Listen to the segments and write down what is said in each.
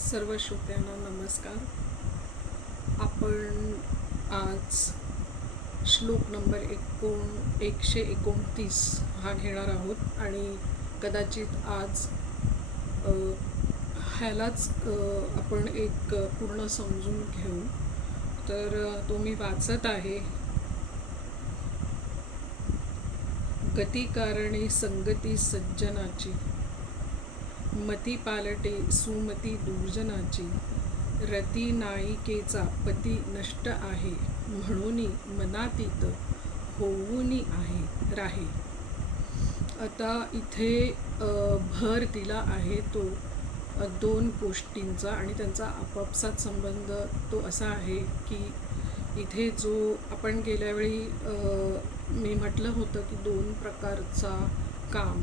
सर्व श्रोत्यांना नमस्कार. आपण आज श्लोक नंबर 129 हा घेणार आहोत आणि कदाचित आज ह्यालाच आपण एक पूर्ण समजून घेऊ. तर तो मी वाचत आहे. गतिकारणे संगती सज्जनाची, मती पालटे सुमती दुर्जनाची, रती नायिकेचा पती नष्ट आहे, म्हणून मनातीत होऊनी आहे राहे. आता इथे भर दिला आहे तो दोन गोष्टींचा आणि त्यांचा आपापसात संबंध तो असा आहे की इथे जो आपण गेल्या वेळी मी म्हटलं होतं की दोन प्रकारचा काम,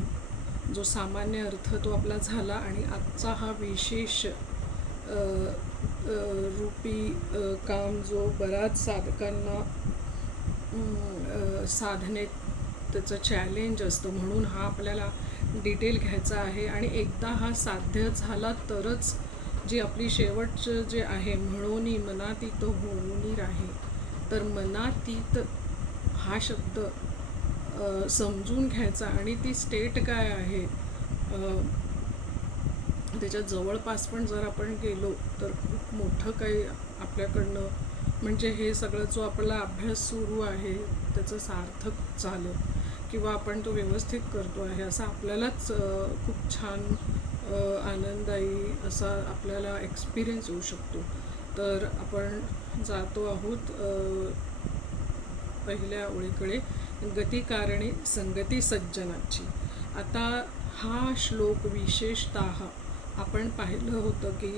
जो सामान्य अर्थ तो आपला झाला आणि आजचा हा विशेष रूपी काम जो बऱ्याच साधकांना साधनेत त्याचं चॅलेंज असतं, म्हणून हा आपल्याला डिटेल घ्यायचा आहे. आणि एकदा हा साध्य झाला तरच जी आपली शेवटचं जे आहे, म्हणून मनातीत होऊनी राहे. तर मनातीत हा शब्द समजून घ्यायचा आणि ती स्टेट काय आहे त्याच्या जवळपास पण जर आपण गेलो तर खूप मोठं काही आपल्याकडनं, म्हणजे हे सगळं जो आपला अभ्यास सुरू आहे त्याचं सार्थक झालं किंवा आपण तो व्यवस्थित करतो आहे असं आपल्यालाच खूप छान आनंददायी असा आपल्याला एक्सपिरियन्स येऊ शकतो. तर आपण जातो आहोत पहिल्या ओळीकडे. गतिकारणे संगती सज्जनाची. आता हा श्लोक विशेषतः आपण पाहिलं होतं की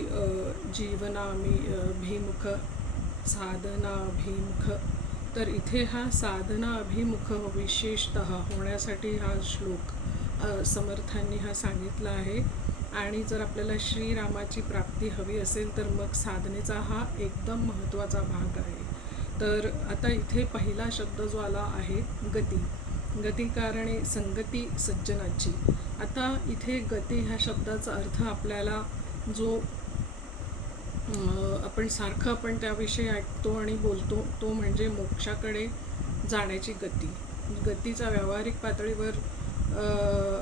जीवनाभिमुख, साधनाभिमुख. तर इथे हा साधनाभिमुख विशेषतः होण्यासाठी हा श्लोक समर्थांनी हा सांगितला आहे. आणि जर आपल्याला श्रीरामाची प्राप्ती हवी असेल तर मग साधनेचा हा एकदम महत्त्वाचा भाग आहे. तर आता इथे पहिला शब्द जो आला आहे गती. गतिकारणे संगती सज्जनाची. आता इथे गती ह्या शब्दाचा अर्थ आपल्याला जो आपण त्याविषयी ऐकतो आणि बोलतो तो म्हणजे मोक्षाकडे जाण्याची गती. गतीचा व्यावहारिक पातळीवर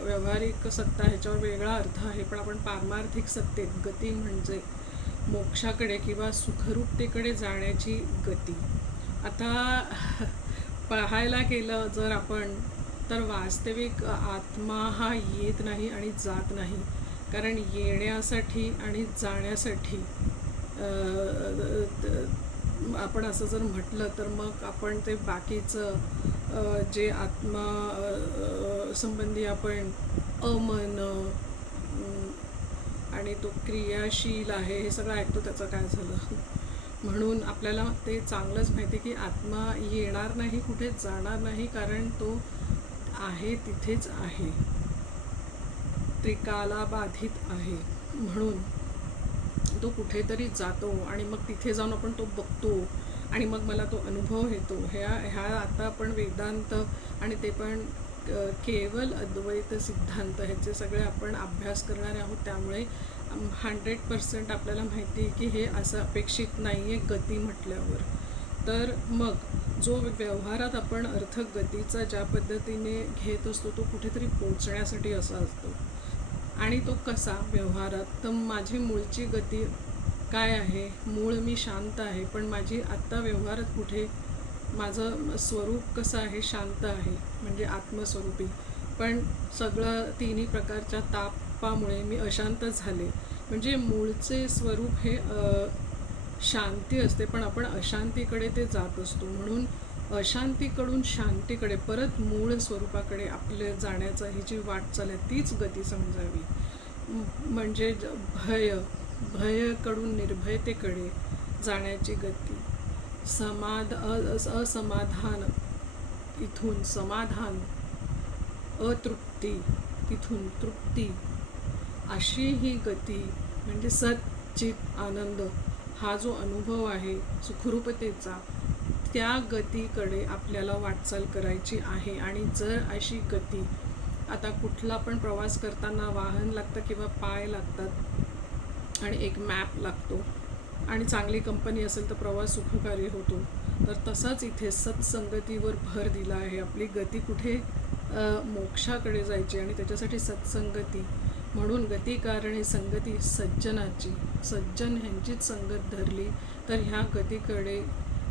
व्यावहारिक सत्ता ह्याच्यावर वेगळा अर्थ आहे, पण आपण पारमार्थिक सत्तेत गती म्हणजे मोक्षाकडे किंवा सुखरूपतेकडे जाण्याची गती. आता पाहायला गेलं जर आपण तर वास्तविक आत्मा हा येत नाही आणि जात नाही, कारण येण्यासाठी आणि जाण्यासाठी आपण असं जर म्हटलं तर मग आपण ते बाकीचं जे आत्मा संबंधी आपण अमन आणि तो क्रियाशील आहे हे सगळं ऐकतो, त्याचं काय झालं. म्हणून आपल्याला ते चांगलंच माहिती की आत्मा येणार नाही, कुठेच जाणार नाही, कारण तो आहे तिथेच आहे, त्रिकालाबाधित आहे. म्हणून तो कुठेतरी जातो आणि मग तिथे जाऊन आपण तो बघतो आणि मग मला तो अनुभव येतो. ह्या आता आपण वेदांत आणि ते पण केवल अद्वैत सिद्धांत ह्याचे सगळे आपण अभ्यास करणारे आहोत. त्यामुळे 100% आपल्याला माहिती आहे की हे असं अपेक्षित नाही आहे गती म्हटल्यावर. तर मग जो व्यवहारात आपण अर्थ गतीचा ज्या पद्धतीने घेत असतो तो कुठेतरी पोचण्यासाठी असा असतो. आणि तो कसा व्यवहारात, तर माझी मूळची गती काय आहे, मूळ मी शांत आहे, पण माझी आत्ता व्यवहारात कुठे माझं स्वरूप कसं आहे, शांत आहे म्हणजे आत्मस्वरूपी, पण सगळं तिन्ही प्रकारच्या तापामुळे मी अशांत झाले. म्हणजे मूळचे स्वरूप हे शांती असते, पण आपण अशांतीकडे ते जात असतो. म्हणून अशांतीकडून शांतीकडे परत मूळ स्वरूपाकडे आपले जाण्याचा ही जी वाटचाल आहे तीच गती समजावी. म्हणजे भयकडून निर्भयतेकडे जाण्याची गती. असमाधान इथून समाधान, अतृप्ती तिथून तृप्ती, अशी ही गती म्हणजे सच्चित आनंद हा जो अनुभव आहे सुखरूपतेचा, त्या गतीकडे आपल्याला वाटचाल करायची आहे. आणि जर अशी गती, आता कुठला पण प्रवास करताना वाहन लागतं किंवा पाय लागतात, आणि एक मॅप लागतो आणि चांगली कंपनी असेल तर प्रवास सुखकारी होतो. तर तसाच इथे सत्संगतीवर भर दिला आहे. आपली गती कुठे मोक्षाकडे जायची आणि त्याच्यासाठी सत्संगती. म्हणून गती कारणे संगती सज्जनाची. सज्जन ह्यांचीच संगत धरली तर ह्या गतीकडे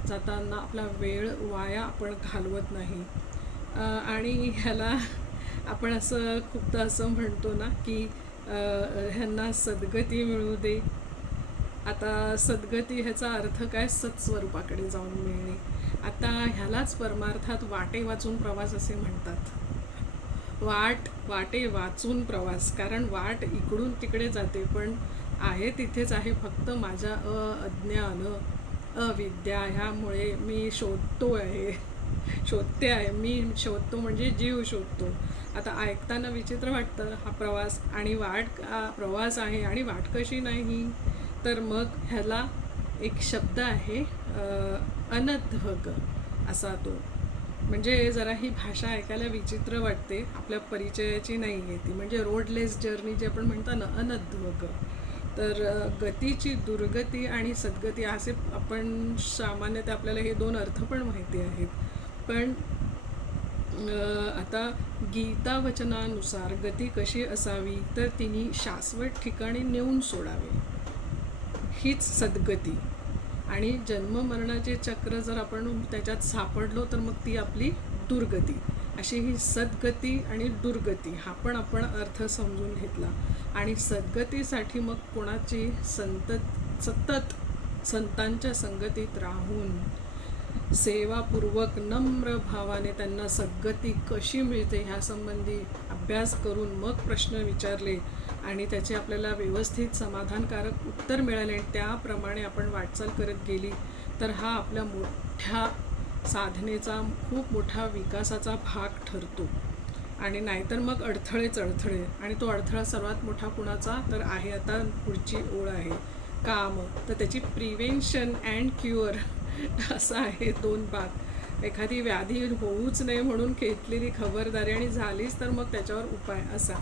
जाताना आपला वेळ वाया आपण घालवत नाही. आणि ह्याला आपण असं खूपदा असं म्हणतो ना की ह्यांना सद्गती मिळू दे. आता सद्गती ह्याचा अर्थ काय? सत्स्वरूपाकडे जाऊन मिळणे. आता ह्यालाच परमार्थात वाटे वाचून प्रवास असे म्हणतात. वाटे वाचून प्रवास. कारण वाट इकडून तिकडे जाते पण आहे तिथेच आहे, फक्त माझ्या अज्ञान अविद्या ह्यामुळे मी शोधते आहे. मी शोधतो म्हणजे जीव शोधतो. आता ऐकताना विचित्र वाटतं हा प्रवास आणि प्रवास आहे आणि वाट कशी नाही. तर मग ह्याला एक शब्द आहे अनध्वग असा तो. म्हणजे जरा ही भाषा ऐकायला विचित्र वाटते, आपल्या परिचयाची नाही आहे ती. म्हणजे रोडलेस जर्नी जे आपण म्हणतो ना, अनध्वग. तर गतीची दुर्गती आणि सद्गती असे आपण सामान्यतः आपल्याला हे दोन अर्थ पण माहिती आहेत. पण आता गीता वचनानुसार गती कशी असावी तर तिने शाश्वत ठिकाणी नेऊन सोडावे, हीच सद्गती. आणि जन्ममरणाचे चक्र जर आपण त्याच्यात सापडलो तर मग ती आपली दुर्गती. अशी ही सद्गती आणि दुर्गती हा पण आपण अर्थ समजून घेतला. आणि सद्गतीसाठी मग कोणाची सतत संतांच्या संगतीत राहून सेवापूर्वक नम्र भावाने त्यांना सद्गती कशी मिळते ह्यासंबंधी अभ्यास करून मग प्रश्न विचारले आणि त्याचे आपल्याला व्यवस्थित समाधानकारक उत्तर मिळाले आणि त्याप्रमाणे आपण वाटचाल करत गेली तर हा आपल्या मोठ्या साधनेचा खूप मोठा विकासाचा भाग ठरतो. आणि नाहीतर मग अडथळेच अडथळे. आणि तो अडथळा सर्वात मोठा कुणाचा तर आहे, आता पुढची ओळ आहे, काम. तर त्याची प्रिव्हेन्शन अँड क्युअर असा आहे दोन भाग. एखादी व्याधी होऊच नये म्हणून घेतलेली खबरदारी आणि झालीच तर मग त्याच्यावर उपाय असा.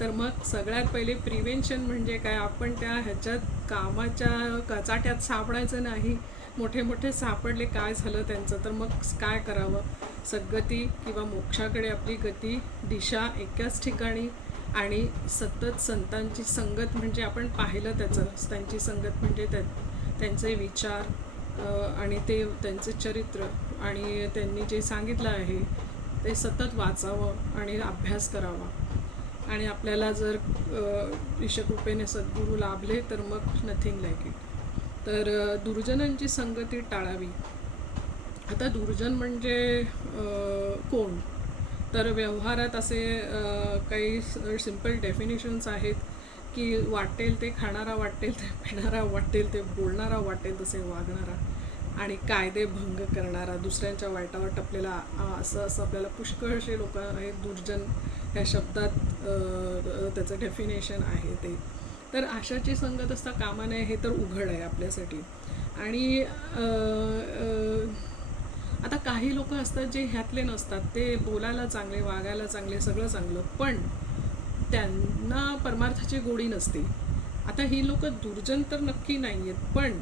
तर मग सगळ्यात पहिले प्रिव्हेन्शन म्हणजे काय? आपण त्या ह्याच्यात कामाच्या कचाट्यात सापडायचं नाही. मोठे सापडले, काय झालं त्यांचं, तर मग काय करावं? सद्गती किंवा मोक्षाकडे आपली गती दिशा एकाच ठिकाणी. आणि सतत संतांची संगत म्हणजे आपण पाहिलं त्यांची संगत म्हणजे त्यांचे विचार आणि ते त्यांचे चरित्र आणि त्यांनी जे सांगितलं आहे ते सतत वाचावं आणि अभ्यास करावा. आणि आपल्याला जर ईशकृपेने सद्गुरू लाभले तर मग नथिंग लाईक इट. तर दुर्जनांची संगती टाळावी. आता दुर्जन म्हणजे कोण? तर व्यवहारात असे काही सिम्पल डेफिनेशन्स आहेत की वाटेल ते खाणारा, वाटेल ते पिणारा, वाटेल ते बोलणारा, वाटेल तसे वागणारा आणि कायदेभंग करणारा, दुसऱ्यांच्या वाईटावर टपलेला, असं आपल्याला पुष्कळसे लोक आहेत दुर्जन ह्या शब्दात त्याचं डेफिनेशन आहे ते. तर अशाची संगत असता कामा नये हे तर उघड आहे आपल्यासाठी. आणि आता काही लोक असतात जे ह्यातले नसतात, ते बोलायला चांगले, वागायला चांगले, सगळं चांगलं, पण त्यांना परमार्थाची गोडी नसते. आता ही लोक दुर्जन तर नक्की नाही आहेत, पण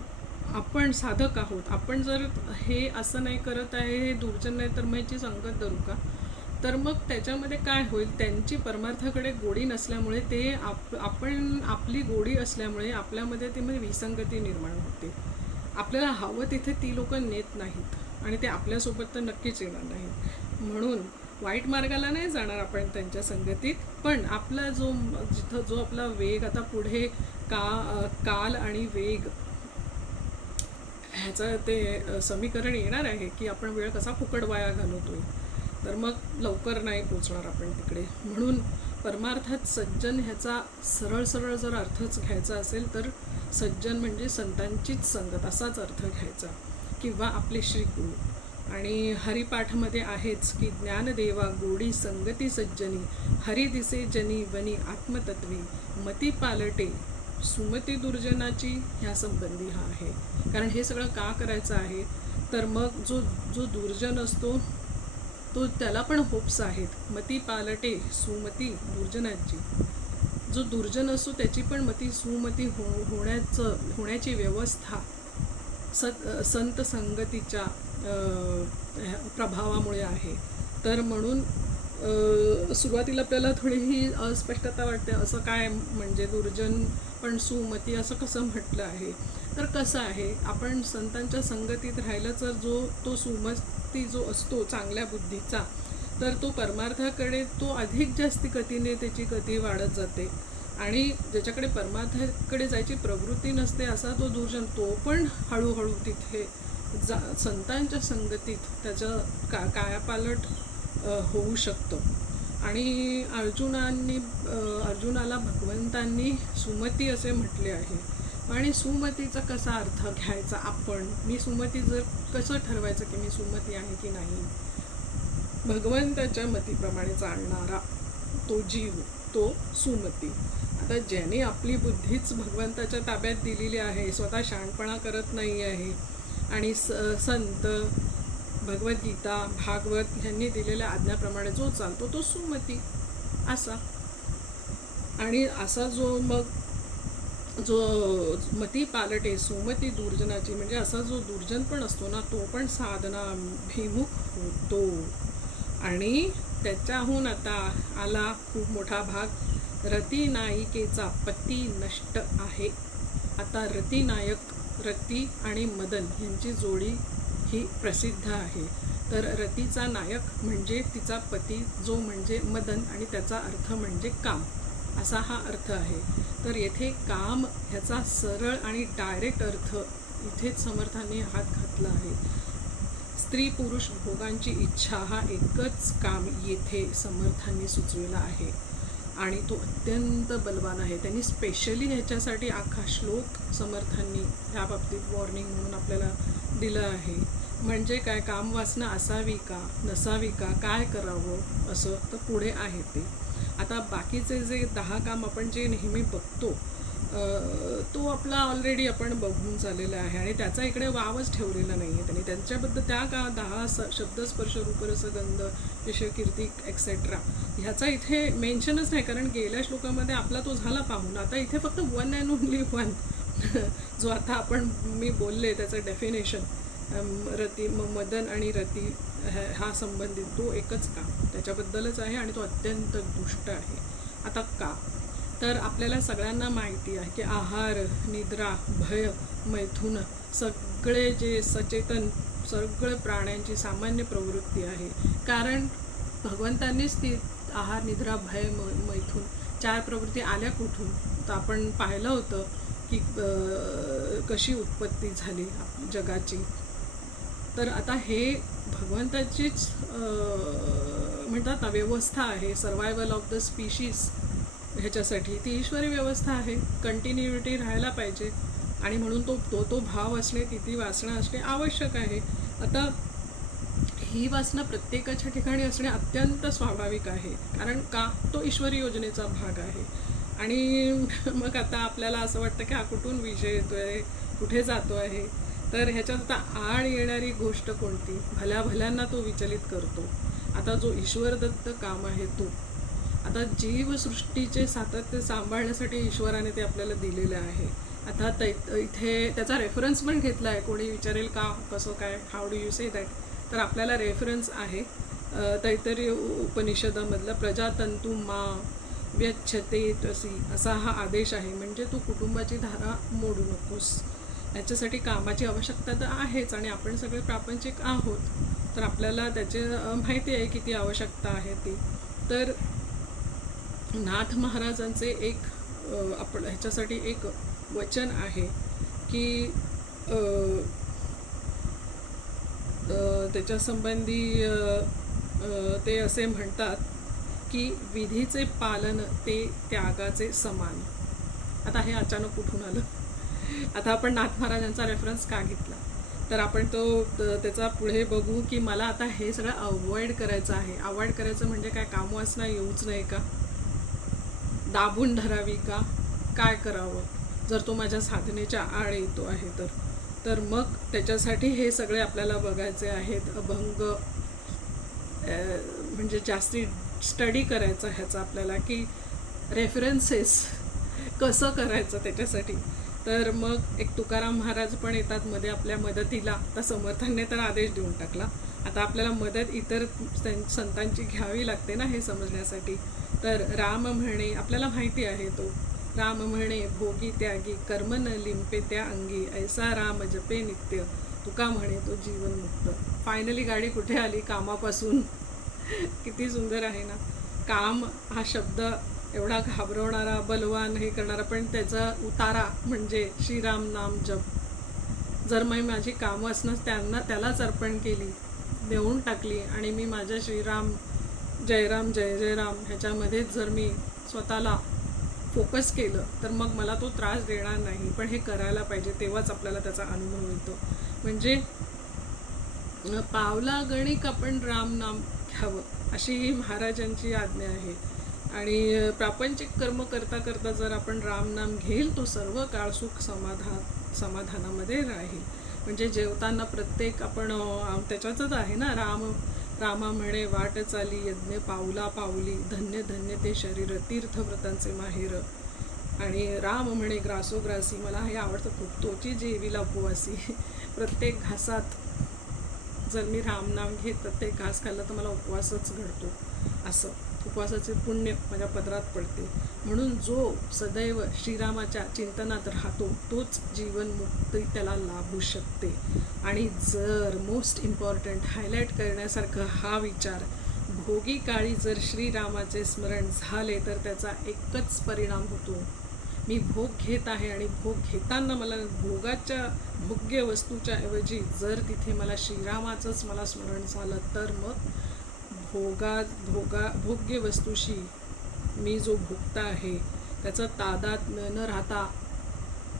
आपण साधक आहोत. आपण जर हे असं नाही करत आहे, हे दुर्जन नाही, तर मग याची संगत धरू का? तर मग त्याच्यामध्ये काय होईल? त्यांची परमार्थाकडे गोडी नसल्यामुळे ते आपण आपली गोडी असल्यामुळे आपल्यामध्ये ती म्हणजे विसंगती निर्माण होते. आपल्याला हवं तिथे ती लोक नेत नाहीत आणि ते आपल्यासोबत तर नक्कीच येणार नाहीत. म्हणून वाईट मार्गाला नाही जाणार आपण त्यांच्या संगतीत, पण आपला जो आपला वेग आता पुढे काल आणि वेग ह्याचं ते समीकरण येणार आहे की आपण वेळ कसा फुकट वाया घालवतोय, तर मग लवकर नाही पोचणार आपण तिकडे. म्हणून परमार्थात सज्जन ह्याचा सरळ जर अर्थच घ्यायचा असेल तर सज्जन म्हणजे संतांचीच संगत असाच अर्थ घ्यायचा, किंवा आपले श्रीगुरु. आणि हरिपाठमध्ये आहेच की ज्ञानदेवा गोडी संगती सज्जनी, हरी दिसे जनी वनी आत्मतत्वी, मती पालटे सुमती दुर्जनाची, ह्या संबंधी हा आहे. कारण हे सगळं का करायचं आहे? तर मग जो दुर्जन असतो तो त्याला पण होप्स आहेत. मती पालटे सुमती दुर्जनाची, जो दुर्जन असतो त्याची पण मती सुमती होण्याची व्यवस्था संत संगतीच्या प्रभावामुळे आहे. तर म्हणून सुरुवातीला आपल्याला थोडी ही अस्पष्टता वाटते, असं काय म्हणजे दुर्जन पण सुमती असं कसं म्हटलं आहे. तर कसं आहे, आपण संतांच्या संगतीत राहिलं तर तो सुमती जो असतो चांगल्या बुद्धीचा, तर तो परमार्थाकडे तो अधिक जास्ती गतीने त्याची गती वाढत जाते. आणि ज्याच्याकडे परमार्थाकडे जायची प्रवृत्ती नसते असा तो दुर्जन, तो पण हळूहळू तिथे संतांच्या संगतीत त्याचं कायापालट होऊ शकतं. आणि अर्जुनाला भगवंतांनी सुमती असे म्हटले आहे. आणि सुमतीचा कसा अर्थ घ्यायचा आपण, मी सुमती जर कसं ठरवायचं की मी सुमती आहे की नाही. भगवंताच्या मतीप्रमाणे चालणारा तो जीव, तो सुमती. आता ज्याने आपली बुद्धीच भगवंताच्या ताब्यात दिलेली आहे, स्वतः शहाणपणा करत नाही आहे, आणि संत भगवद्गीता भागवत ह्यांनी दिलेल्या आज्ञाप्रमाणे जो चालतो तो सुमती असा. आणि असा जो मती पालटे सुमती दुर्जनाची, म्हणजे असा जो दुर्जन पण असतो ना, तो पण साधनाभिमुख होतो. आणि त्याच्याहून आता आला खूप मोठा भाग, रतिनायिकेचा पती नष्ट आहे. आता रतिनायक, रती आणि मदन यांची जोडी ही प्रसिद्ध आहे. तर रतीचा नायक म्हणजे तिचा पती, जो म्हणजे मदन, आणि त्याचा अर्थ म्हणजे काम, असा हा अर्थ आहे. तर येथे काम ह्याचा सरळ आणि डायरेक्ट अर्थ इथेच समर्थांनी हात घातला आहे. स्त्री पुरुष भोगांची इच्छा हा एकच काम येथे समर्थांनी सुचविला आहे. आणि तो अत्यंत बलवान आहे. त्यांनी स्पेशली ह्याच्यासाठी अख्खा श्लोक समर्थांनी ह्या बाबतीत वॉर्निंग म्हणून आपल्याला दिलं आहे. म्हणजे काय, कामवासना असावी का नसावी का, काय करावं, असं तर पुढे आहे ते. आता बाकीचे जे 10 काम आपण जे नेहमी बघतो, तो आपला ऑलरेडी आपण बघून झालेला आहे, आणि त्याचा इकडे वावच ठेवलेला नाही आहे त्यांनी. त्यांच्याबद्दल त्या 10 शब्द, स्पर्श, रूपरस, गंध, विषय, कीर्ती एक्सेट्रा ह्याचा इथे मेन्शनच नाही, कारण गेल्या श्लोकामध्ये आपला तो झाला पाहून. आता इथे फक्त वन अँड ओनली वन जो आता मी बोलले त्याचं डेफिनेशन, रती मदन आणि रती हा संबंधित तो एकच काम त्याच्याबद्दलच आहे, आणि तो अत्यंत दुष्ट आहे. आता का, तर आपल्याला सगळ्यांना माहिती आहे की आहार, निद्रा, भय, मैथुन सगळे जे सचेतन सगळे प्राण्यांची सामान्य प्रवृत्ती आहे. कारण भगवंतांनीच ती आहार, निद्रा, भय, मैथुन 4 प्रवृत्ती आल्या कुठून, तर आपण पाहिलं होतं की कशी उत्पत्ती झाली जगाची. तर आता हे भगवंताचीच म्हणतात ना व्यवस्था आहे, सर्वायवल ऑफ द स्पीशीज ह्याच्यासाठी ती ईश्वरी व्यवस्था आहे. कंटिन्युटी राहायला पाहिजे, आणि म्हणून तो भाव असणे, ती वासना असणे आवश्यक आहे. आता ही वासना प्रत्येकाच्या ठिकाणी असणे अत्यंत स्वाभाविक आहे, कारण का, तो ईश्वरी योजनेचा भाग आहे. आणि मग आता आपल्याला असं वाटतं की हा कुठून विषय येतोय, कुठे जातो आहे. तर ह्याच्यात आता आड येणारी गोष्ट कोणती, भल्यांना तो विचलित करतो. आता जो ईश्वरदत्त काम आहे तो, आता जीवसृष्टीचे सातत्य सांभाळण्यासाठी ईश्वराने ते आपल्याला दिलेलं आहे. आता इथे त्याचा रेफरन्स पण घेतला आहे. कोणी विचारेल का, कसं काय, how do you say that, तर आपल्याला रेफरन्स आहे तैत्तरीय उपनिषदामधला प्रजातंतू मा व्यच्छते तसी असा हा आदेश आहे. म्हणजे तू कुटुंबाची धारा मोडू नकोस. याच्यासाठी कामाची आवश्यकता तर आहेच, आणि आपण सगळे प्रापंचिक आहोत, तर आपल्याला त्याचे माहिती आहे किती आवश्यकता आहे ती. तर नाथ महाराजांचे एक आपण ह्याच्यासाठी एक वचन आहे की त्याच्यासंबंधी ते असे म्हणतात की विधीचे पालन ते त्यागाचे समान. आता हे अचानक कुठून आलं. आता आपण नाथ महाराजांचा रेफरन्स का घेतला, तर आपण त्याचा पुढे बघू की मला आता हे सगळं अवॉइड करायचं आहे. अवॉइड करायचं म्हणजे काय, कामवासना येऊच नाही का, दाबून धरावी का, काय करावं जर तो माझ्या साधनेच्या आड येतो आहे तर मग त्याच्यासाठी हे सगळे आपल्याला बघायचे आहेत. अभंग म्हणजे जास्ती स्टडी करायचा ह्याचा आपल्याला, की रेफरन्सेस कसं करायचं त्याच्यासाठी. तर मग एक तुकाराम महाराज पण येतात मध्ये आपल्या मदतीला. तर समर्थांनी तर आदेश देऊन टाकला, आता आपल्याला मदत इतर संतांची घ्यावी लागते ना हे समजण्यासाठी. तर राम म्हणे, आपल्याला माहिती आहे तो, राम म्हणे भोगी त्यागी कर्म न लिंपे त्या अंगी, ऐसा राम जपे नित्य तुका म्हणे तो जीवनमुक्त. फायनली गाडी कुठे आली, कामापासून. किती सुंदर आहे ना. काम हा शब्द एवढा घाबरवणारा, बलवान हे करणारा, पण त्याचा उतारा म्हणजे श्रीराम नाम जप. जर मी माझी कामं असणंच त्यालाच अर्पण केली, देऊन टाकली, आणि मी माझ्या श्रीराम जयराम जय जयराम ह्याच्यामध्येच जर मी स्वतःला फोकस केलं तर मग मला तो त्रास देणार नाही. पण हे करायला पाहिजे, तेव्हाच आपल्याला त्याचा अनुभव येतो. म्हणजे पावला गणिक आपण राम नाम घ्यावं, अशी ही महाराजांची आज्ञा आहे. आणि प्रापंचिक कर्म करता करता जर आपण रामनाम घेईल, तो सर्व काळ सुख समाधानामध्ये राहील. म्हणजे जेवताना प्रत्येक आपण त्याच्यातच आहे ना, रामा म्हणे वाट चाली यज्ञ पाऊला पाऊली, धन्य धन्य ते शरीर तीर्थव्रतांचे माहेर. आणि राम म्हणे ग्रासोग्रासी, मला हे आवडतं खूप, तोची जेवीला उपवासी. प्रत्येक घासात जर मी रामनाम घेत प्रत्येक घास खाल्ला तर मला उपवासच घडतो. असं उपवासाचे पुण्य माझ्या पदरात पडते. म्हणून जो सदैव श्रीरामाच्या चिंतनात राहतो तोच जीवनमुक्ती त्याला लाभू शकते. आणि जर मोस्ट इम्पॉर्टंट हायलाईट करण्यासारखं हा विचार, भोगी काळी जर श्रीरामाचे स्मरण झाले तर त्याचा एकच परिणाम होतो, मी भोग घेत आहे आणि भोग घेताना मला भोग्य वस्तूच्या ऐवजी जर तिथे मला श्रीरामाचंच मला स्मरण झालं तर मग भोग्य वस्तूशी मी जो भोगता आहे त्याचं तादात न राहता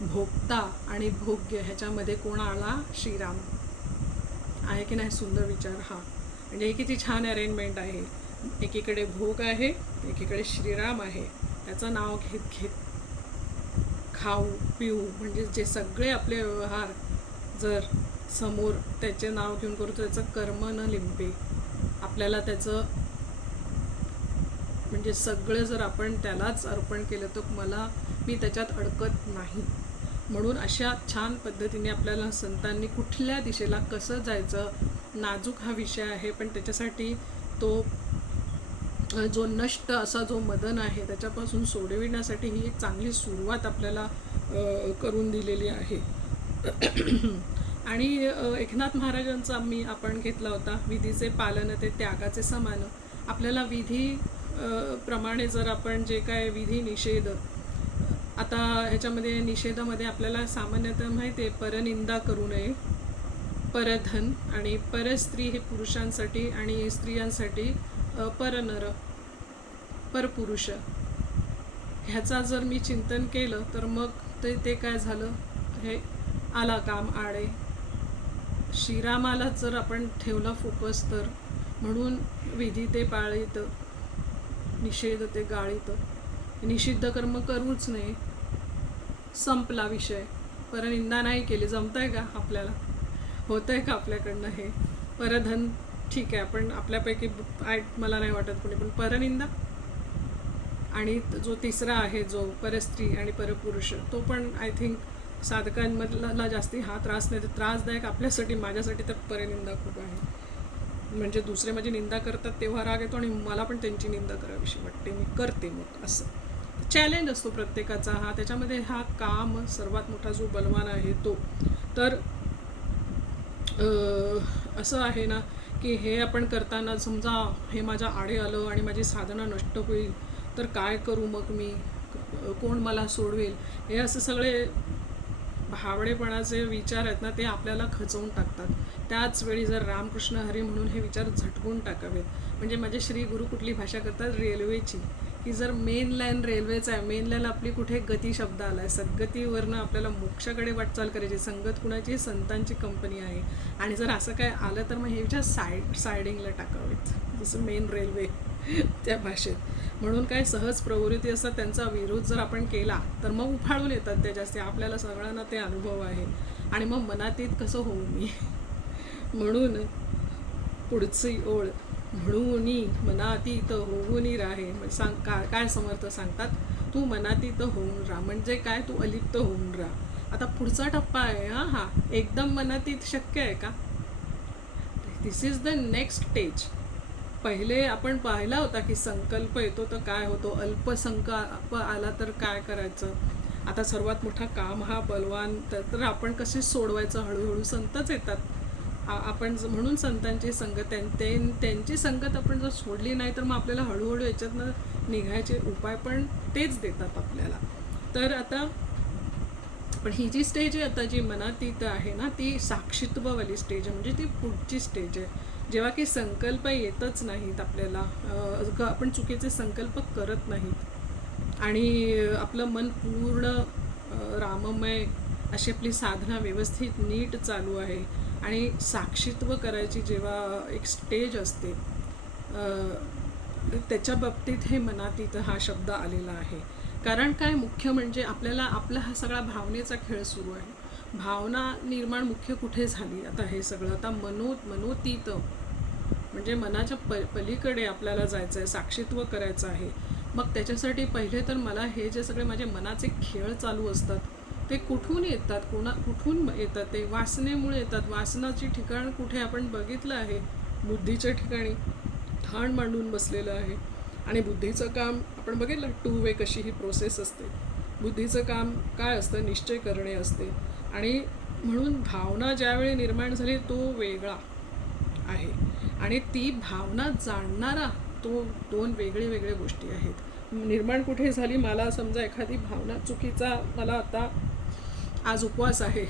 भोगता आणि भोग्य ह्याच्यामध्ये कोण आला, श्रीराम. आहे की नाही सुंदर विचार हा. म्हणजे हे किती छान अरेंजमेंट आहे. एकीकडे भोग आहे, एकीकडे श्रीराम आहे. त्याचं नाव घेत घेत खाऊ पिऊ, म्हणजे जे सगळे आपले व्यवहार जर समोर त्याचे नाव घेऊन करू तर त्याचं कर्म न लिंपे. आपल्याला त्याचं म्हणजे सगळं जर आपण त्यालाच अर्पण केलं तर मी त्याच्यात अडकत नाही. म्हणून अशा छान पद्धतीने आपल्याला संतांनी कुठल्या दिशेला कसं जायचं, नाजूक हा विषय आहे, पण त्याच्यासाठी तो जो नष्ट असा जो मदन आहे त्याच्यापासून सोडविण्यासाठी ही एक चांगली सुरुवात आपल्याला करून दिलेली आहे. आणि एकनाथ महाराजांचा आपण घेतला होता, विधीचे पालन ते त्यागाचे समान. आपल्याला विधी प्रमाणे जर आपण जे काय विधी निषेध, आता ह्याच्यामध्ये निषेधामध्ये आपल्याला सामान्यतः माहिती आहे, परनिंदा करू नये, परधन आणि परस्त्री हे पुरुषांसाठी आणि स्त्रियांसाठी परनर परपुरुष, ह्याचा जर मी चिंतन केलं तर मग ते काय झालं, हे आला काम आडे. श्रीरामाला जर आपण ठेवला फोकस तर, म्हणून विधी ते पाळीत, निषेध ते गाळीत. निषिद्ध कर्म करूच नये, संपला विषय. परनिंदा नाही केली. जमतंय का आपल्याला, होतंय का आपल्याकडनं हे. परधन ठीक आहे, आपण आपल्यापैकी मला नाही वाटत कोणी, पण परनिंदा आणि जो तिसरा आहे जो परस्त्री आणि परपुरुष, तो पण आय थिंक साधकांमधला जास्ती हा त्रास नाही. तर त्रासदायक आपल्यासाठी, माझ्यासाठी तर परनिंदा खूप आहे. म्हणजे दुसरे माझी निंदा करतात तेव्हा राग येतो आणि मला पण त्यांची निंदा करावीशी वाटते, मी करते मग. असं चॅलेंज असतो प्रत्येकाचा हा. त्याच्यामध्ये हा काम सर्वात मोठा जो बलवान आहे तो. तर असं आहे ना की हे आपण करताना समजा हे माझ्या आडे आलं आणि माझी साधना नष्ट होईल तर काय करू मग मी, कोण मला सोडवेल, हे असं सगळे भावडेपणाचे विचार आहेत ना, ते आपल्याला खचवून टाकतात. त्याच वेळी जर रामकृष्ण हरी म्हणून हे विचार झटकून टाकावेत. म्हणजे माझे श्री गुरु कुठली भाषा करतात, रेल्वेची, की जर मेन लाईन रेल्वेचं आहे, मेन लाईन आपली कुठे गती शब्द आला आहे, सद्गतीवरनं आपल्याला मोक्षाकडे वाटचाल करायची, संगत कुणाची, संतांची कंपनी आहे. आणि जर असं काय आलं तर मग हे विचार सायडिंगला टाकावेत, जसं मेन रेल्वे त्या भाषेत. म्हणून काय सहज प्रवृत्ती असतात, त्यांचा विरोध जर आपण केला तर मग उफाळून येतात ते जास्ती. आपल्याला सगळ्यांना ते अनुभव आहे. आणि मग मनातीत कसं होऊ मी. म्हणून पुढची ओळ म्हणूनी मनातीत होऊनी राहे. म्हणजे काय समर्थ सांगतात, तू मनातीत होऊन राहा. म्हणजे काय, तू अलिप्त होऊन राहा. आता पुढचा टप्पा आहे हा एकदम मनातीत शक्य आहे का? दिस इज द नेक्स्ट स्टेज. पहिले आपण पाहिला होता की संकल्प येतो तर काय होतो, अल्पसंकल्प आला तर काय करायचं. आता सर्वात मोठा काम हा बलवान, तर आपण कसे सोडवायचं, हळूहळू संतच येतात. आपण म्हणून संतांची संगत, त्यांची संगत आपण जर सोडली नाही तर मग आपल्याला हळूहळू याच्यातनं निघायचे उपाय पण तेच देतात आपल्याला. तर आता पण ही जी स्टेज आहे आता, जी मनातीत आहे ना, ती साक्षीत्ववाली स्टेज आहे. म्हणजे ती पुढची स्टेज आहे, जेव्हा की संकल्प येतच नाहीत आपल्याला, आपण चुकीचे संकल्प करत नाहीत आणि आपलं मन पूर्ण राममय अशी आपली साधना व्यवस्थित नीट चालू आहे. आणि साक्षीत्व करायची जेव्हा एक स्टेज असते, त्याच्या बाबतीत हे मनातीत हा शब्द आलेला आहे. कारण काय, मुख्य म्हणजे आपल्याला आपला हा सगळा भावनेचा खेळ सुरू आहे. भावना निर्माण मुख्य कुठे झाली आता, हे सगळं आता मनोतीत म्हणजे मनाच्या पलीकडे आपल्याला जायचं आहे, साक्षीत्व करायचं आहे. मग त्याच्यासाठी पहिले तर मला हे जे सगळे माझे मनाचे खेळ चालू असतात ते कुठून येतात, कुठून येतात, ते वासनेमुळे येतात. वासनाची ठिकाण कुठे आपण बघितलं आहे, बुद्धीच्या ठिकाणी ठाण मांडून बसलेलं आहे. आणि बुद्धीचं काम आपण बघितलं, 2 वे कशी ही प्रोसेस असते. बुद्धीचं काम काय असतं, निश्चय करणे असते. आणि म्हणून भावना ज्यावेळी निर्माण झाली तो वेगळा आहे आणि ती भावना जाणणारा तो 2 वेगळे गोष्टी आहेत. निर्माण कुठे झाली, मला समजा एखादी भावना चुकीचा, मला आता आज उपवास आहे,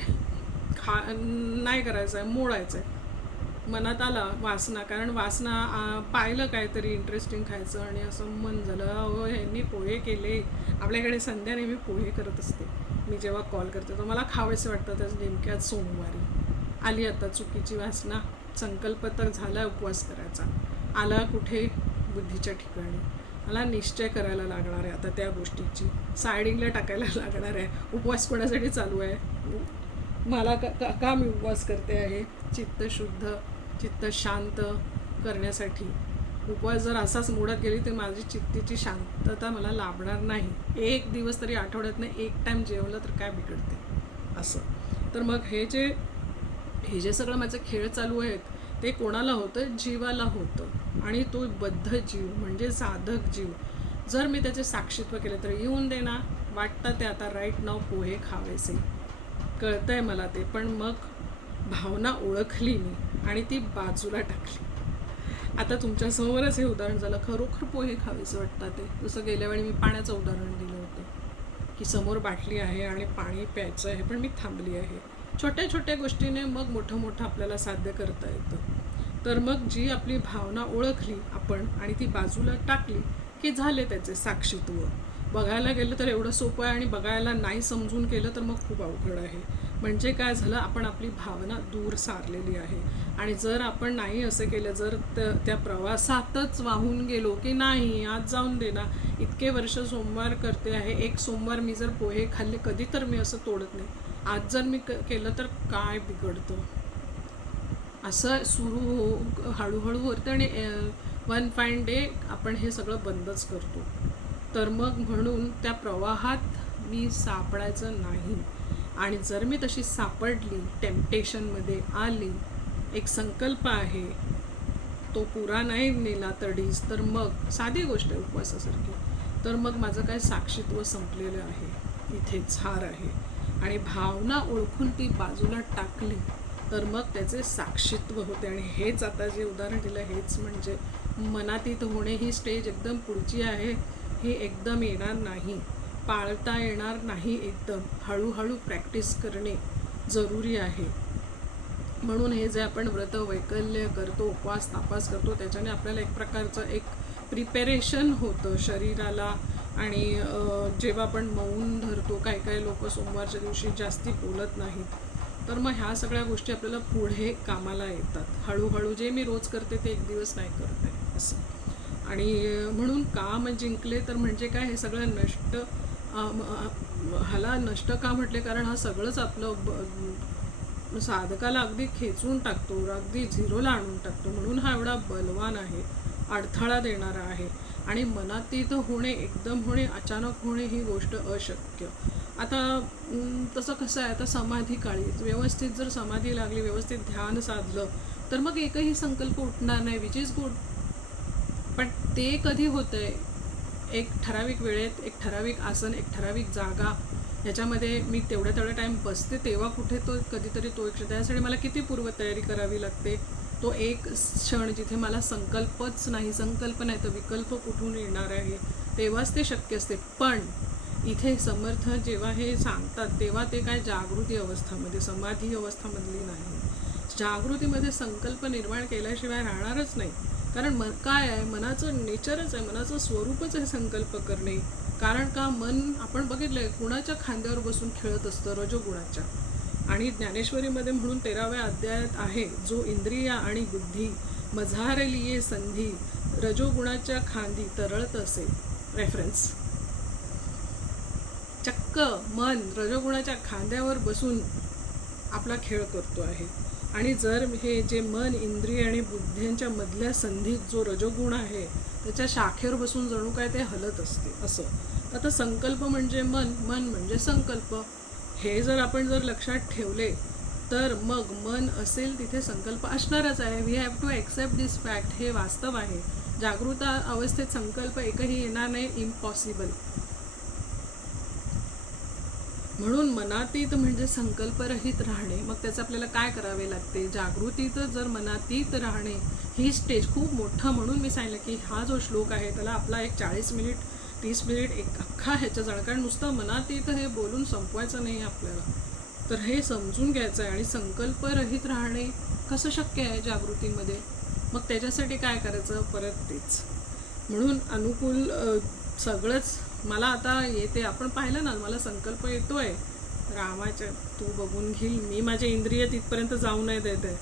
नाही करायचं आहे, मोडायचं आहे, मनात आला वासना, कारण वासना पाहिलं काहीतरी इंटरेस्टिंग खायचं आणि असं मन झालं, अहो ह्यांनी पोहे केले. आपल्याकडे संध्या नेहमी पोहे करत असते मी जेव्हा कॉल करते, तर मला खावेसे वाटतं. त्याच नेमक्याच सोमवारी आली आता चुकीची वासना. संकल्प तर झाला उपवास करायचा, आला कुठे, बुद्धीच्या ठिकाणी. मला निश्चय करायला लागणार आहे आता त्या गोष्टीची, सायडिंगला टाकायला लागणार आहे. उपवास कोणासाठी चालू आहे, मला का मी उपवास करते आहे, चित्त शुद्ध, चित्त शांत करण्यासाठी. उपवास जर असाच मोडत गेली तर माझी चित्तीची शांतता मला लाभणार नाही. एक दिवस तरी आठवड्यात नाही, एक टाईम जेवलं तर काय बिघडते असं. तर मग हे जे सगळं माझे खेळ चालू आहेत ते कोणाला होतं, जीवाला होतं. आणि तो बद्ध जीव म्हणजे साधक जीव, जर मी त्याचे साक्षीत्व केले तर येऊन दे ना, वाटतं ते आता राईट नाव पोहे खावेसे, कळतंय मला ते. पण मग भावना ओळखली मी आणि ती बाजूला टाकली. आता तुमच्यासमोरच हे उदाहरण झालं, खरोखर पोहे खावेसे वाटतात ते. जसं गेल्या वेळी मी पाण्याचं उदाहरण दिलं होतं की समोर बाटली आहे आणि पाणी प्यायचं आहे, पण मी थांबली आहे. छोट्या छोट्या गोष्टीने मग मोठं आपल्याला साध्य करता येतं. तर मग जी आपली भावना ओळखली आपण आणि ती बाजूला टाकली की झाले त्याचे साक्षीत्व. बघायला गेलं तर एवढं सोपं आहे आणि बघायला नाही समजून केलं तर मग खूप अवघड आहे. म्हणजे काय झालं, आपण आपली भावना दूर सारलेली आहे. आणि जर आपण नाही असं केलं, जर त्या प्रवासातच वाहून गेलो की नाही आज जाऊन दे ना, इतके वर्ष सोमवार करते आहे, एक सोमवार मी जर पोहे खाल्ले कधी तर मी असं तोडत नाही, आज जर मी केलं तर काय बिघडतं, असं सुरू हळूहळू होतं. आणि वन फाईन डे आपण हे सगळं बंदच करतो. तर मग म्हणून त्या प्रवाहात मी सापडायचं नाही. आणि जर मी तशी सापडली, टेम्पटेशनमध्ये आली, एक संकल्प आहे, तो पुरा नाही नेला तडीस, तर मग साधी गोष्ट आहे उपवासासारखी, तर मग माझं काय साक्षीत्व संपलेलं आहे, इथेच हार आहे. आणि भावना ओळखून ती बाजूला टाकली तर मग त्याचे साक्षीत्व होते. आणि हेच आता जे उदाहरण दिलं हेच म्हणजे मनातीत होणे. ही स्टेज एकदम पुढची आहे, ही एकदम येणार नाही, पाळता येणार नाही. एकदम हळूहळू प्रॅक्टिस करणे जरुरी आहे. म्हणून हे जे आपण व्रत वैकल्य करतो, उपवास तापास करतो, त्याच्याने आपल्याला एक प्रकारचं एक प्रिपेरेशन होतं शरीराला. आणि जेव्हा आपण मौन धरतो, काही लोक सोमवारच्या दिवशी जास्ती बोलत नाहीत, तर मग ह्या सगळ्या गोष्टी आपल्याला पुढे कामाला येतात. हळूहळू जे मी रोज करते ते एक दिवस नाही करते असं. आणि म्हणून काम जिंकले तर म्हणजे काय, हे सगळं ह्याला नष्ट का म्हटले, कारण हा सगळंच आपलं साधकाला अगदी खेचून टाकतो, अगदी झिरोला आणून टाकतो. म्हणून हा एवढा बलवान आहे, अडथळा देणारा आहे. आणि मनातीत होणे, एकदम होणे, अचानक होणे ही गोष्ट अशक्य. आता तसं कसं आहे, आता समाधी काळी व्यवस्थित जर समाधी लागली, व्यवस्थित ध्यान साधलं, तर मग एकही संकल्प उठणार नाही, विच इज गुड. पण ते कधी होतंय, एक ठराविक वेळेत, एक ठराविक आसन, एक ठराविक जागा, ह्याच्यामध्ये मी तेवढ्या टाईम बसते, तेव्हा कुठे तो कधीतरी तो एक, त्यासाठी मला किती पूर्वतयारी करावी लागते. तो एक क्षण जिथे मला संकल्पच नाही, संकल्प नाही तर विकल्प कुठून येणार आहे, तेव्हाच ते शक्य असते. पण इथे समर्थ जेव्हा हे सांगतात तेव्हा ते काय जागृती अवस्थामध्ये, समाधी अवस्थामधली नाही. जागृतीमध्ये संकल्प निर्माण केल्याशिवाय राहणारच नाही. कारण काय आहे, मनाचं नेचरच आहे, मनाचं स्वरूपच आहे संकल्प करणे. कारण का, मन आपण बघितलं आहे कुणाच्या खांद्यावर बसून खेळत असतं, रजोगुणाच्या. आणि ज्ञानेश्वरीमध्ये म्हणून 13व्या अध्यायात आहे, जो इंद्रिया आणि बुद्धी मझारलिये संधी रजोगुणाच्या खांदी तरळत असे. रेफरन्स, चक्क मन रजोगुणाच्या खांद्यावर बसून आपला खेळ करतो आहे. आणि जर हे जे मन, इंद्रिय आणि बुद्ध्यांच्या मधल्या संधीत जो रजोगुण आहे त्याच्या शाखेवर बसून जणू काय ते हलत असते असं. आता संकल्प म्हणजे मन, मन म्हणजे संकल्प, हे जर आपण जर लक्षात ठेवले तर मग मन असेल तिथे संकल्प असणारच आहे. We have to accept this fact. हे वास्तव आहे. जागृत अवस्थेत संकल्प एकही येणार नाही, इम्पॉसिबल. म्हणून मनातीत म्हणजे संकल्परहित राहणे. मग त्याचं आपल्याला काय करावे लागते, जागृतीत जर मनातीत राहणे ही स्टेज खूप मोठं. म्हणून मी सांगितलं की हा जो श्लोक आहे त्याला आपला एक 40 मिनिट 30 मिनिट एक अख्खा ह्याच्या जाणं, कारण नुसतं मनातीत हे बोलून संपवायचं नाही आपल्याला, तर हे समजून घ्यायचं आहे. आणि संकल्परहित राहणे कसं शक्य आहे जागृतीमध्ये, मग त्याच्यासाठी काय करायचं, परत तेच. म्हणून अनुकूल सगळंच मला आता येते. आपण पाहिलं ना, मला संकल्प येतोय रामाच्या, तू बघून घेईल, मी माझे इंद्रिय तिथपर्यंत जाऊ नाही देत आहे.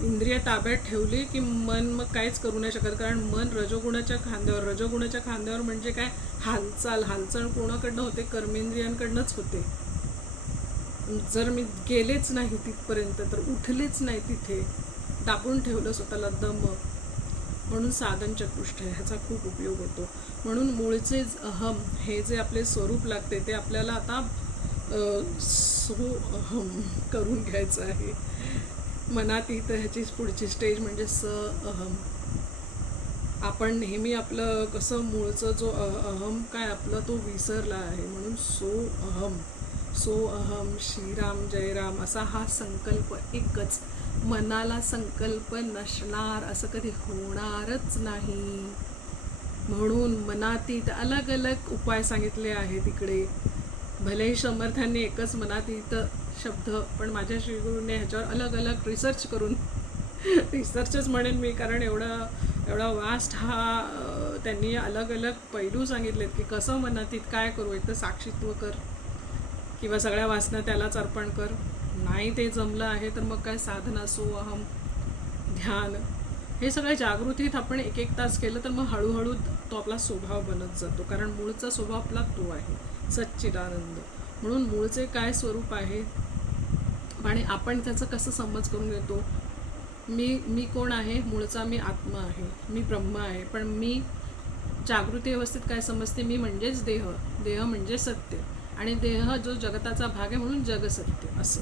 इंद्रिय ताब्यात ठेवली की मन मग काहीच करू नाही शकत, कारण मन रजोगुणाच्या खांद्यावर. रजोगुणाच्या खांद्यावर म्हणजे काय, हालचाल. हालचाल कोणाकडनं होते, कर्मेंद्रियांकडनंच होते. जर मी गेलेच नाही तिथपर्यंत, तर उठलेच नाही तिथे, दाबून ठेवलं स्वतःला दम, म्हणून साधन चतुष्ट आहे, ह्याचा खूप उपयोग होतो. म्हणून मूळचेच अहम हे जे आपले स्वरूप लागते ते आपल्याला आता सोहम करून घ्यायचं आहे. मनातीत ह्याची पुढची स्टेज म्हणजे स अहम. आपण नेहमी आपलं कसं मूळचं जो अहम काय आपलं तो विसरला आहे. म्हणून सो अहम श्रीराम जयराम असा हा संकल्प एकच. मनाला संकल्प नसणार असं कधी होणारच नाही. म्हणून मनातीत अलग अलग उपाय सांगितले आहेत इकडे. भलेही समर्थांनी एकच मनातीत शब्द, पण माझ्या श्रीगुरूंनी ह्याच्यावर अलग अलग रिसर्च करून रिसर्चच म्हणेन मी, कारण एवढा वास्ट हा त्यांनी अलग अलग पैलू सांगितलेत की कसं मनातीत काय करू. एक तर साक्षीत्व कर किंवा सगळ्या वासना त्यालाच अर्पण कर. नाही ते जमलं आहे तर मग काय, साधना, सोअहम, ध्यान, हे सगळ्या जागृतीत आपण एक एक तास केलं तर मग हळूहळू तो आपला स्वभाव बनत जातो. कारण मूळचा स्वभाव आपला तो आहे, सच्चिदानंद. म्हणून मूळचे काय स्वरूप आहे आणि आपण त्याचं कसं समज करून घेतो. मी कोण आहे, मूळचा मी आत्मा आहे, मी ब्रह्म आहे. पण मी जागृती अवस्थेत काय समजते, मी म्हणजेच देह, देह म्हणजे सत्य, आणि देह जो जगताचा भाग आहे म्हणून जग सत्य असं.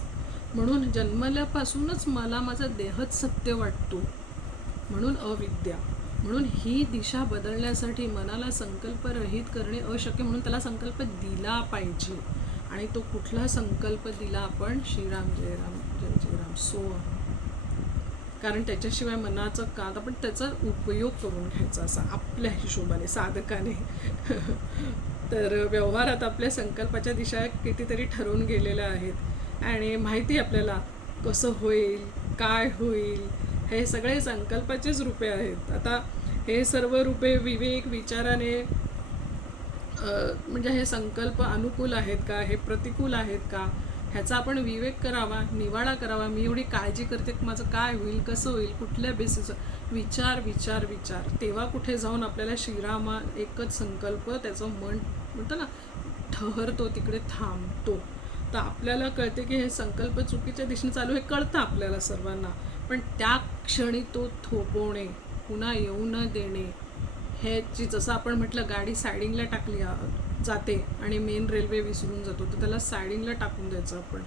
म्हणून जन्मल्यापासूनच मला माझा देहच सत्य वाटतो, म्हणून अविद्या. म्हणून ही दिशा बदलण्यासाठी मनाला संकल्परहित करणे अशक्य. म्हणून त्याला संकल्प दिला पाहिजे. आणि तो कुठला संकल्प दिला आपण, श्रीराम जय राम जय जय राम सो. कारण त्याच्याशिवाय मनाचं का, आपण त्याचा उपयोग करून घ्यायचा असा आपल्या हिशोबाने साधकाने. तर व्यवहारात आपल्या संकल्पाच्या दिशा कितीतरी ठरवून गेलेल्या आहेत आणि माहिती आपल्याला कसं होईल, काय होईल, हे सगळे संकल्पाचेच रूपे आहेत. आता हे सर्व रूपे विवेक विचाराने म्हणजे हे संकल्प अनुकूल आहेत का, हे प्रतिकूल आहेत का, ह्याचा आपण विवेक करावा, निवाडा करावा. मी एवढी काळजी करते की माझं काय होईल, कसं होईल, कुठल्या बेसिसवर, विचार विचार विचार. तेव्हा कुठे जाऊन आपल्याला श्रीरामा एकच संकल्प, त्याचं मन म्हणतं ना ठहरतो, तिकडे थांबतो. तर आपल्याला कळते की हे संकल्प चुकीच्या दिशेने चालू हे कळतं आपल्याला सर्वांना. पण त्या क्षणी तो थोपवणे, पुन्हा येऊ न देणे, ह्याची जसं आपण म्हटलं गाडी सायडिंगला टाकली जाते आणि मेन रेल्वे विसरून जातो, तर त्याला सायडिंगला टाकून द्यायचं आपण.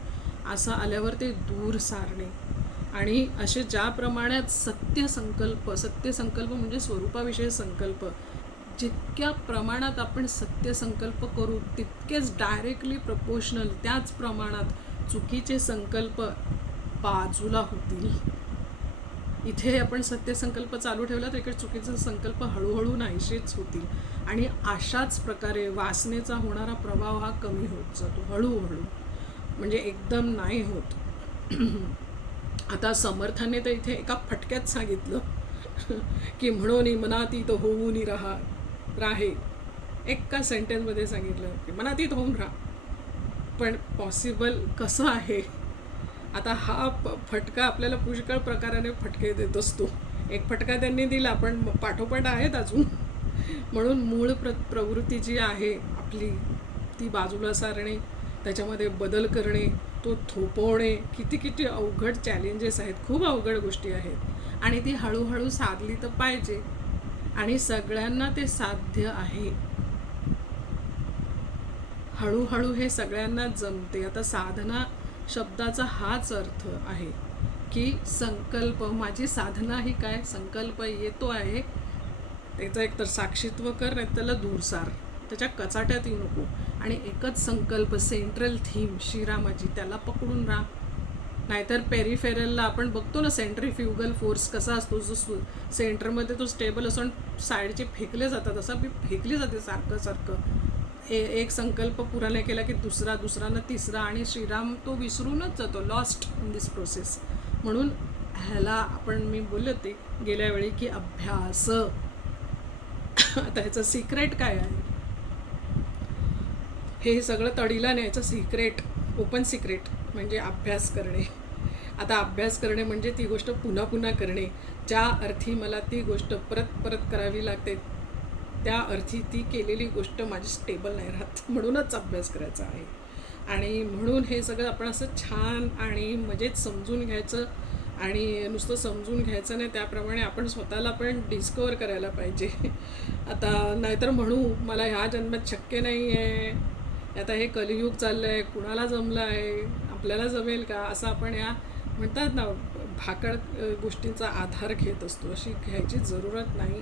असं आल्यावर ते दूर सारणे. आणि असे ज्या प्रमाणात सत्यसंकल्प म्हणजे स्वरूपाविषयी संकल्प, जितक्या प्रमाणात आपण सत्यसंकल्प करू तितकेच डायरेक्टली प्रपोर्शनल त्याच प्रमाणात चुकीचे संकल्प बाजूला होतील. इथे आपण सत्यसंकल्प चालू ठेवला तर इकडे चुकीचे संकल्प हळूहळू नाहीसेच होतील. आणि अशाच प्रकारे वासनेचा होणारा प्रभाव हा कमी होत जातो हळूहळू, म्हणजे एकदम नाही होत. आता समर्थाने तर इथे एका फटक्यात सांगितलं की म्हणून मनातीत होऊन राहे. एका सेंटेन्समध्ये सांगितलं की मनातीत होऊन राहा. पण पॉसिबल कसं आहे? आता हा फटका आपल्याला पुष्कळ प्रकाराने फटके देत असतो. एक फटका त्यांनी दिला, पण पाठोपाठ आहेत अजून. म्हणून मूळ प्रवृत्ती जी आहे आपली ती बाजूला सारणे, त्याच्यामध्ये बदल करणे, तो थोपवणे, किती किती अवघड चॅलेंजेस आहेत, खूप अवघड गोष्टी आहेत. आणि ती हळूहळू साधली तर पाहिजे. आणि सगळ्यांना ते साध्य आहे. हळूहळू हे सगळ्यांना जमते. आता साधना शब्दाचा हाच अर्थ आहे की संकल्प, माझी साधना ही काय, संकल्प येतो आहे त्याचं एकतर साक्षीत्व कर, नाही त्याला दूर सार, त्याच्या कचाट्यात येऊ नको. आणि एकच संकल्प, सेंट्रल थीम श्रीरामाची, त्याला पकडून राहा. नाहीतर पेरिफेरलला आपण बघतो ना सेंट्रीफ्युगल फोर्स कसा असतो, जो सेंटरमध्ये तो स्टेबल असून साईडचे फेकले जातात, असं मी फेकली जाते सारखं. एक संकल्प पुरा नाही केला की दुसरा ना तिसरा, आणि श्रीराम तो विसरूनच जातो, लॉस्ट इन दिस प्रोसेस. म्हणून ह्याला मी बोलले होते गेल्या वेळी की अभ्यास. आता ह्याचं सिक्रेट काय आहे? हे सगळं तडीला न्यायचं सिक्रेट, ओपन सिक्रेट म्हणजे अभ्यास करणे. आता अभ्यास करणे म्हणजे ती गोष्ट पुन्हा पुन्हा करणे. ज्या अर्थी मला ती गोष्ट परत करावी लागते, त्या अर्थी ती केलेली गोष्ट माझी स्टेबल नाही राहत. म्हणूनच अभ्यास करायचा आहे. आणि म्हणून हे सगळं आपण असं छान आणि मजेत समजून घ्यायचं. आणि नुसतं समजून घ्यायचं नाही, त्याप्रमाणे आपण स्वतःला पण डिस्कवर करायला पाहिजे. आता नाहीतर म्हणू मला ह्या जन्मात शक्य नाही आहे, आता हे कलियुग चाललं आहे, कुणाला जमलं आहे, आपल्याला जमेल का, असं आपण या म्हणतात ना भाकड गोष्टींचा आधार घेत असतो. अशी घ्यायची जरूरत नाही.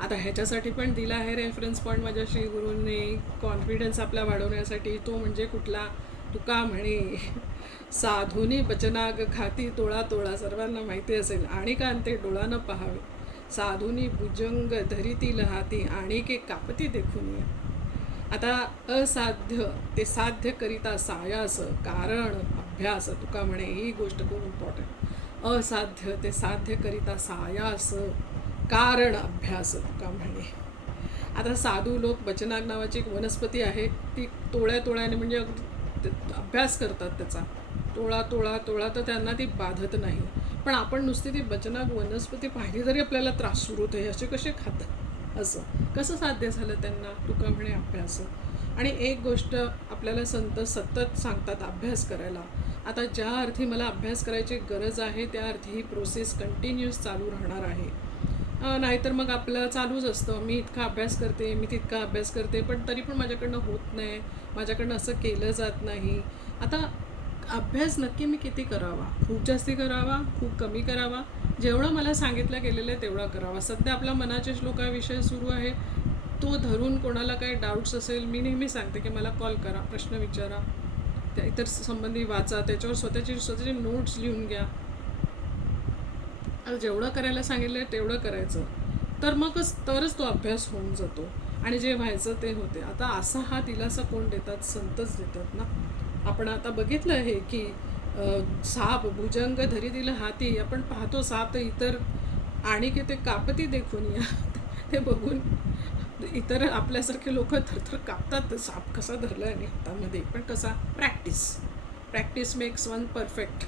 आता ह्याच्यासाठी पण दिला आहे रेफरन्स पॉईंट माझ्या श्री गुरूंनी, कॉन्फिडन्स आपला वाढवण्यासाठी. तो म्हणजे कुठला? तुका म्हणे साधुनी बचनाग खाती तोळा तोळा, सर्वांना माहिती असेल. आणि कांते डोळा न पहावे, साधुनी भुजंग धरितील हाती, आणि के कापती देखून. आता असाध्य ते साध्य करिता सायास, कारण अभ्यास. तुका म्हणे ही गोष्ट खूप इम्पॉर्टंट. असाध्य ते साध्य करिता सायास, कारण अभ्यास. तुका म्हणे. आता साधू लोक, बचनाग नावाची एक वनस्पती आहे, ती तोळ्याने म्हणजे अभ्यास करतात त्याचा, तोळा तर त्यांना ती बाधत नाही. पण आपण नुसती ती बचनाग वनस्पती पाहिली तरी आपल्याला त्रास सुरू होते. असे कसे खातात? असं कसं साध्य झालं त्यांना? तुका म्हणे अभ्यास. आणि एक गोष्ट आपल्याला संत सतत सांगतात अभ्यास करायला. आता ज्या अर्थी मला अभ्यास करायची गरज आहे त्या अर्थी ही प्रोसेस कंटिन्यूस चालू राहणार आहे. नाहीतर मग आपलं चालूच असतं, मी इतका अभ्यास करते, मी तितका अभ्यास करते, पण तरी पण माझ्याकडनं होत नाही, माझ्याकडनं असं केलं जात नाही. आता अभ्यास नक्की मी किती करावा? खूप जास्ती करावा, खूप कमी करावा? जेवढं मला सांगितलं गेलेलं आहे तेवढा करावा. सध्या आपला मनाचे श्लोकाविषय सुरू आहे, तो धरून कोणाला काही डाऊट्स असेल, मी नेहमी सांगते की मला कॉल करा, प्रश्न विचारा, त्या इतर संबंधी वाचा, त्याच्यावर स्वतःचे नोट्स लिहून घ्या. जेवढं करायला सांगितलं आहे तेवढं करायचं, तरच तो अभ्यास होऊन जातो आणि जे व्हायचं ते होते. आता असा हा दिलासा कोण देतात? संतच देतात ना. आपण आता बघितलं आहे की साप भुजंग धरी दिलं हाती, आपण पाहतो साप तर इतर, आणि की ते कापती देखून या, ते बघून इतर आपल्यासारखे लोक थरथर कापतात, साप कसा धरला आहे हातामध्ये. पण कसा? प्रॅक्टिस मेक्स वन परफेक्ट,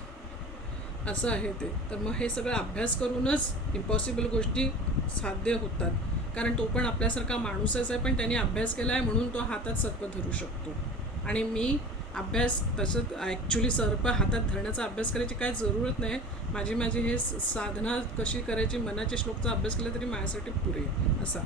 असं आहे ते. तर मग हे सगळं अभ्यास करूनच इम्पॉसिबल गोष्टी साध्य होतात. कारण तो पण आपल्यासारखा माणूसच आहे, पण त्याने अभ्यास केला आहे म्हणून तो हातात सत्व धरू शकतो. आणि मी अभ्यास तसं ॲक्च्युली सर्प हातात धरण्याचा अभ्यास करायची काय जरूरत नाही. माझी हे साधना कशी करायची मनाचे श्लोकचा अभ्यास केला तरी माझ्यासाठी पुरे असा.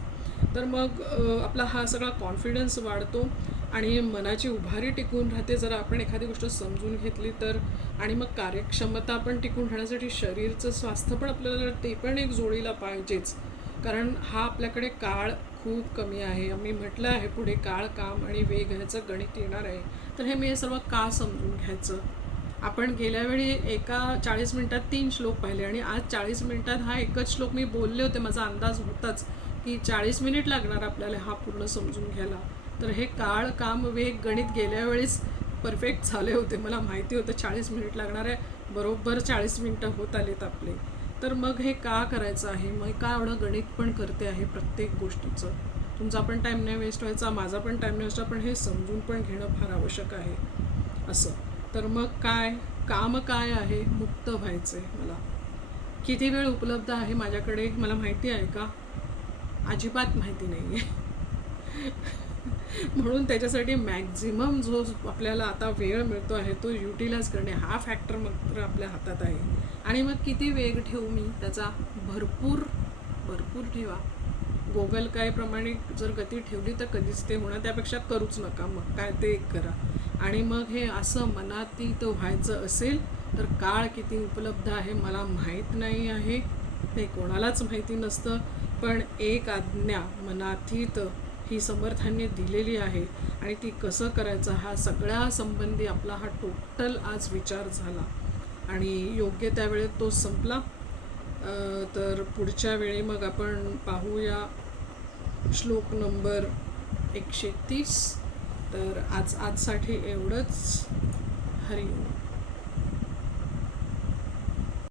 तर मग आपला हा सगळा कॉन्फिडन्स वाढतो आणि मनाची उभारी टिकून राहते जर आपण एखादी गोष्ट समजून घेतली तर. आणि मग कार्यक्षमता पण टिकून राहण्यासाठी शरीरचं स्वास्थ्य पण आपल्याला ते पण एक जोडीला पाहिजेच. कारण हा आपल्याकडे काळ खूप कमी आहे. मी म्हटलं आहे पुढे काळ, काम आणि वेग ह्याचं गणित येणार आहे. तर हे मी हे सर्व का समजून घ्यायचं. आपण गेल्या वेळी एका 40 मिनिटात 3 श्लोक पाहिले आणि आज 40 मिनिटात हा एकच श्लोक मी बोलले होते. माझा अंदाज होताच की 40 मिनिट लागणार आपल्याला हा पूर्ण समजून घ्यायला. तर हे काळ, काम, वेग, गणित गेल्या वेळेस परफेक्ट झाले होते. मला माहिती होतं 40 मिनिट लागणार आहे. बरोबर 40 मिनिटं होत आलेत आपले. तर मग हे का करायचं आहे, मग का एवढं गणित पण करते आहे प्रत्येक गोष्टीचं. तुमचा पण टाईम नाही वेस्ट व्हायचा, माझा पण टाईम नाही वेस्ट, पण हे समजून पण घेणं फार आवश्यक आहे असं. तर मग काय काम काय आहे, मुक्त व्हायचं आहे मला. किती वेळ उपलब्ध आहे माझ्याकडे मला माहिती आहे का? अजिबात माहिती नाही आहे. म्हणून त्याच्यासाठी मॅक्झिमम जो आपल्याला आता वेळ मिळतो आहे तो युटिलाइज करणे हा फॅक्टर मात्र आपल्या हातात आहे. आणि मग किती वेग ठेवू मी त्याचा, भरपूर भरपूर ठेवा. गोगल कायप्रमाणे जर गती ठेवली तर कधीच ते होणार, त्यापेक्षा करूच नका. मग काय ते करा. आणि मग हे असं मनातीत व्हायचं असेल तर काळ किती उपलब्ध आहे मला माहीत नाही आहे, ते कोणालाच माहिती नसतं. पण एक आज्ञा मनातीत ही समर्थांनी दिलेली आहे आणि ती कसं करायचं हा सगळ्या संबंधी आपला हा टोटल आज विचार झाला आणि योग्य त्यावेळेत तो संपला. तर पुढच्या वेळी मग आपण पाहूया श्लोक नंबर 130. तर आजसाठी एवढंच. हरिओम.